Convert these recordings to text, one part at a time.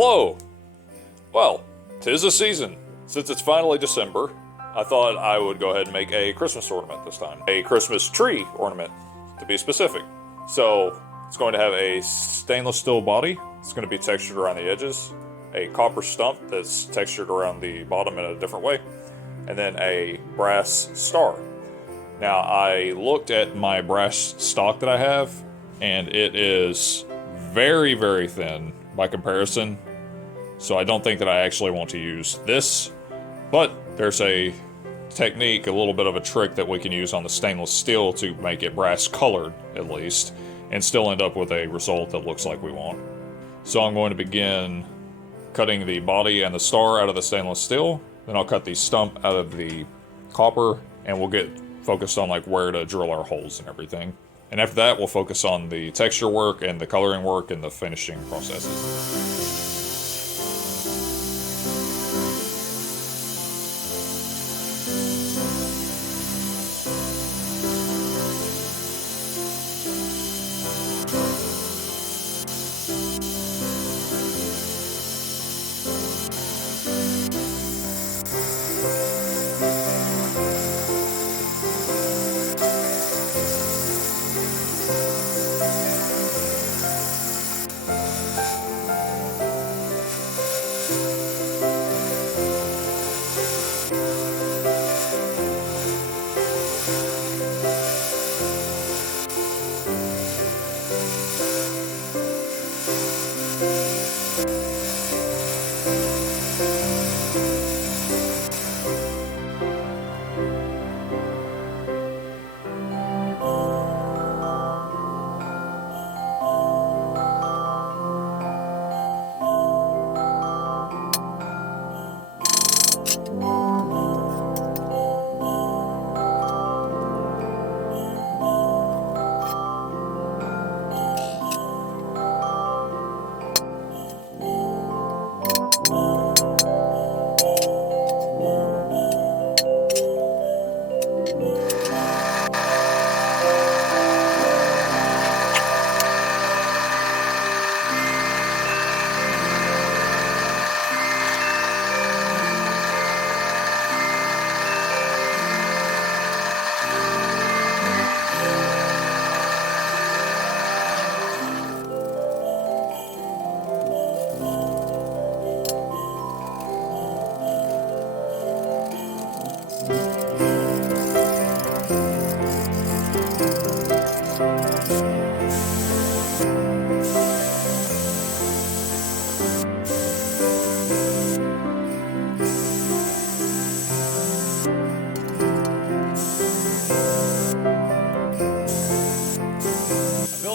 Hello! Well, 'tis the season. Since it's finally December, I thought I would go ahead and make a Christmas ornament this time. A Christmas tree ornament, to be specific. So, it's going to have a stainless steel body. It's going to be textured around the edges. A copper stump that's textured around the bottom in a different way. And then a brass star. Now, I looked at my brass stock that I have, and it is very, very thin by comparison. So I don't think that I actually want to use this, but there's a technique, a little bit of a trick that we can use on the stainless steel to make it brass colored, at least, and still end up with a result that looks like we want. So I'm going to begin cutting the body and the star out of the stainless steel, then I'll cut the stump out of the copper, and we'll get focused on like where to drill our holes and everything. And after that, we'll focus on the texture work and the coloring work and the finishing processes.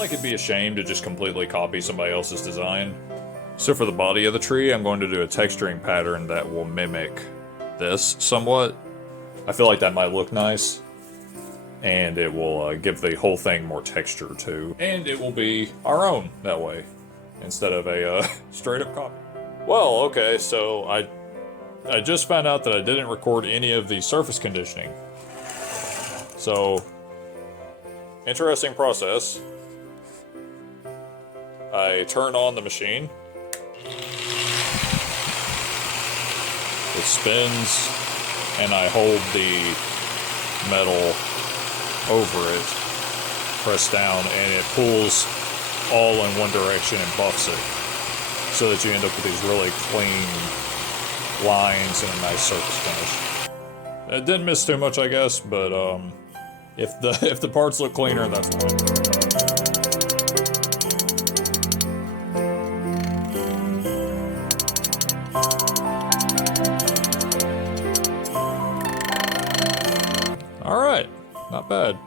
It'd be a shame to just completely copy somebody else's design. So for the body of the tree, I'm going to do a texturing pattern that will mimic this somewhat. I feel like that might look nice, and it will give the whole thing more texture too. And it will be our own that way, instead of a straight up copy. Well, okay, so I just found out that I didn't record any of the surface conditioning. So, interesting process. I turn on the machine. It spins, and I hold the metal over it, press down, and it pulls all in one direction and buffs it, so that you end up with these really clean lines and a nice surface finish. It didn't miss too much, I guess, but if the parts look cleaner, that's fine. Alright, not bad.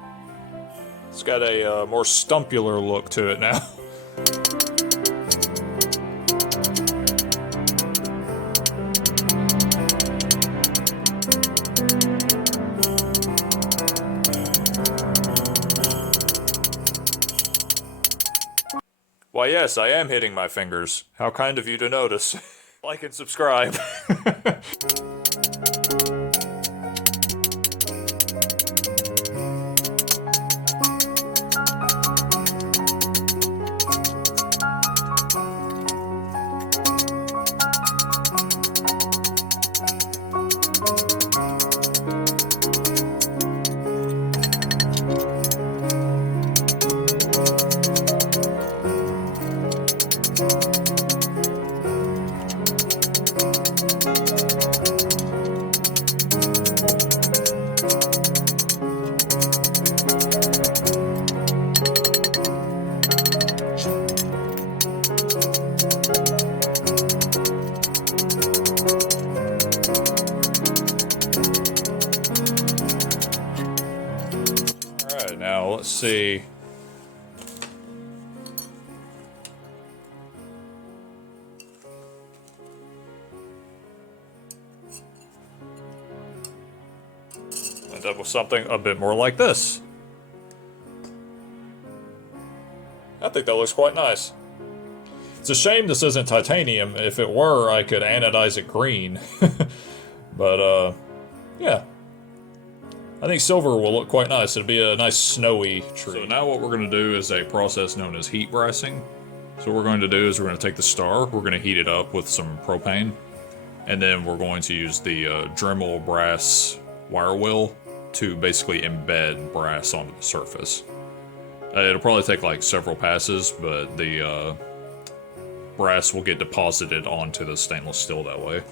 It's got a more stumpular look to it now. Why yes, I am hitting my fingers. How kind of you to notice. Like and subscribe. let's see. End up with something a bit more like this. I think that looks quite nice. It's a shame this isn't titanium. If it were, I could anodize it green. But, yeah. I think silver will look quite nice. It'll be a nice snowy tree. So now what we're going to do is a process known as heat brassing. So what we're going to do is we're going to take the star, we're going to heat it up with some propane, and then we're going to use the Dremel brass wire wheel to basically embed brass onto the surface. It'll probably take like several passes, but the brass will get deposited onto the stainless steel that way.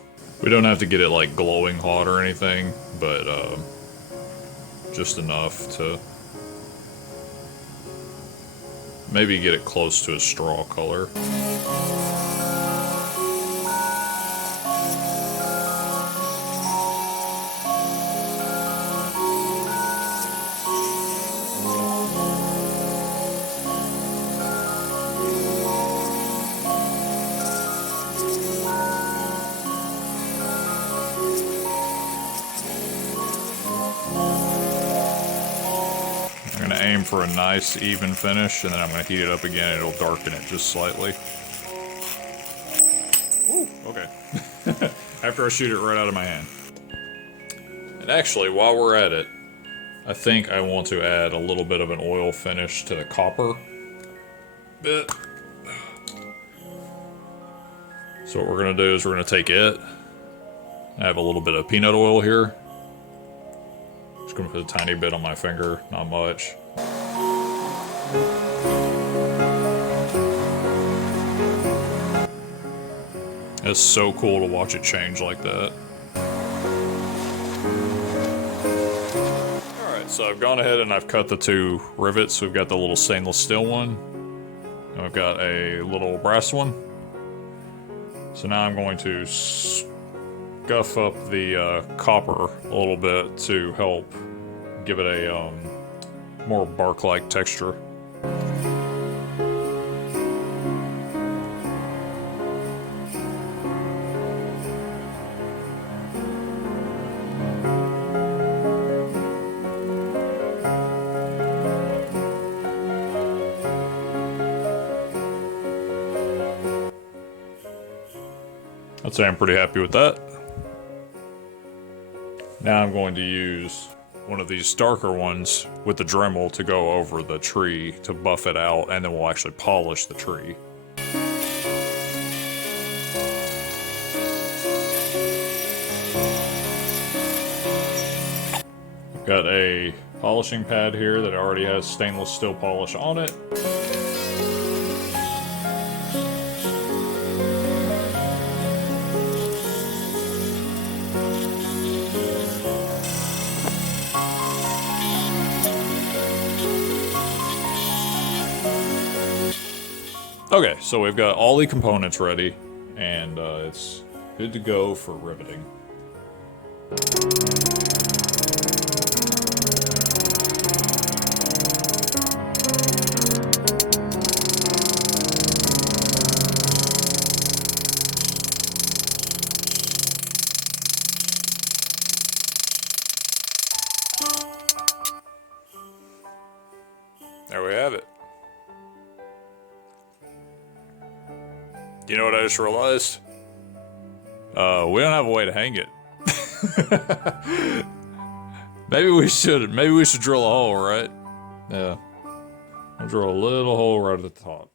We don't have to get it like glowing hot or anything, but just enough to maybe get it close to a straw color. I'm going to aim for a nice even finish, and then I'm going to heat it up again and it'll darken it just slightly. Ooh, okay. After I shoot it right out of my hand. And actually, while we're at it, I think I want to add a little bit of an oil finish to the copper bit. So what we're going to do is we're going to take it. I have a little bit of peanut oil here. Just gonna put a tiny bit on my finger, not much. It's so cool to watch it change like that. Alright, so I've gone ahead and I've cut the two rivets. We've got the little stainless steel one, and we've got a little brass one. So now I'm going to scuff up the copper a little bit to help give it a more bark-like texture. I'd say I'm pretty happy with that. Now I'm going to use one of these darker ones with the Dremel to go over the tree to buff it out, and then we'll actually polish the tree. I've got a polishing pad here that already has stainless steel polish on it. Okay, so we've got all the components ready, and it's good to go for riveting. There we have it. You know what I just realized? We don't have a way to hang it. Maybe we should drill a hole, right? Yeah. I'll drill a little hole right at the top.